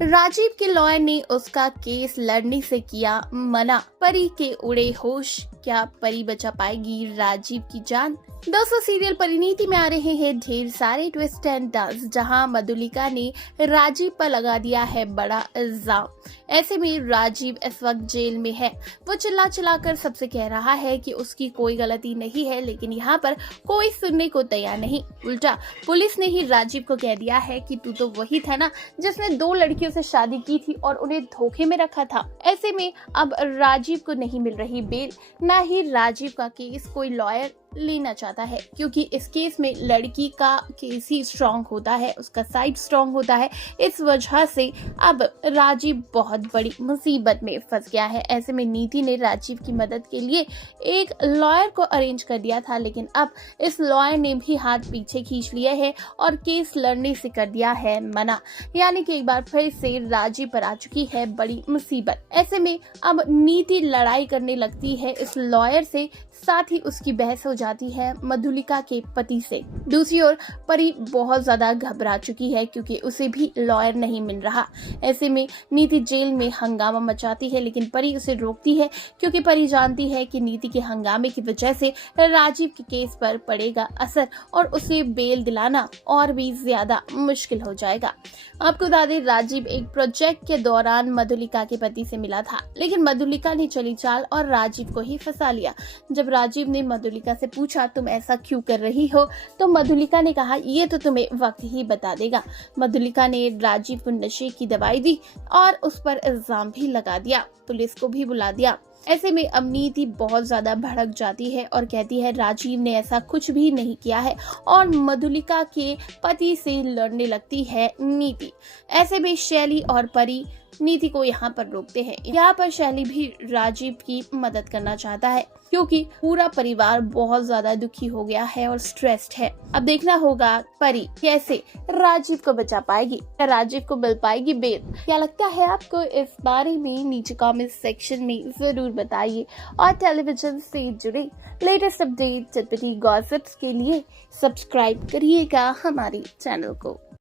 राजीव के लॉयर ने उसका केस लड़ने से किया मना। परी के उड़े होश, क्या परी बचा पाएगी राजीव की जान? दोस्तों, सीरियल परिणीति में आ रहे हैं ढेर सारे ट्विस्ट एंड टर्न्स, जहां मधुलिका ने राजीव पर लगा दिया है बड़ा इल्जाम। ऐसे में राजीव इस वक्त जेल में है। वो चिल्ला चिल्ला कर सबसे कह रहा है कि उसकी कोई गलती नहीं है, लेकिन यहाँ पर कोई सुनने को तैयार नहीं। उल्टा पुलिस ने ही राजीव को कह दिया है कि तू तो वही था ना जिसने 2 लड़कियों से शादी की थी और उन्हें धोखे में रखा था। ऐसे में अब राजीव को नहीं मिल रही बेल, ना ही राजीव का केस कोई लॉयर लेना चाहता है, क्योंकि इस केस में लड़की का केस ही स्ट्रांग होता है, उसका साइड स्ट्रांग होता है। इस वजह से अब राजीव बहुत बड़ी मुसीबत में फंस गया है। ऐसे में नीति ने राजीव की मदद के लिए एक लॉयर को अरेंज कर दिया था, लेकिन अब इस लॉयर ने भी हाथ पीछे खींच लिए है और केस लड़ने से कर दिया है मना। यानी कि एक बार फिर से राजीव पर आ चुकी है बड़ी मुसीबत। ऐसे में अब नीति लड़ाई करने लगती है इस लॉयर से, साथ ही उसकी बहस हो जाती है मधुलिका के पति से। दूसरी ओर परी बहुत ज्यादा घबरा चुकी है, क्योंकि उसे भी लॉयर नहीं मिल रहा। ऐसे में नीति जेल में हंगामा मचाती है, लेकिन परी उसे रोकती है, क्योंकि परी जानती है कि नीति के हंगामे की वजह से राजीव के केस पर पड़ेगा असर और उसे बेल दिलाना और भी ज्यादा मुश्किल हो जाएगा। आपको बता दें, राजीव एक प्रोजेक्ट के दौरान मधुलिका के पति से मिला था, लेकिन मधुलिका ने चली चाल और राजीव को ही फंसा लिया। जब राजीव ने मधुलिका से पूछा तुम ऐसा क्यों कर रही हो, तो मधुलिका ने कहा ये तो तुम्हें वक्त ही बता देगा। मधुलिका ने राजीव को नशे की दवाई दी और उस पर इल्जाम भी लगा दिया, पुलिस को भी बुला दिया। ऐसे में अब नीति बहुत ज्यादा भड़क जाती है और कहती है राजीव ने ऐसा कुछ भी नहीं किया है, और मधुलिका के पति से लड़ने लगती है नीति। ऐसे में शैली और परी नीति को यहाँ पर रोकते हैं। यहाँ पर शैली भी राजीव की मदद करना चाहता है, क्योंकि पूरा परिवार बहुत ज्यादा दुखी हो गया है और स्ट्रेस्ड है। अब देखना होगा परी कैसे राजीव को बचा पाएगी, राजीव को मिल पाएगी बेल। क्या लगता है आपको इस बारे में? नीचे कमेंट सेक्शन में जरूर बताइए। और टेलीविजन से जुड़े लेटेस्ट अपडेट, चटपटी गॉसिप्स के लिए सब्सक्राइब करिएगा हमारे चैनल को।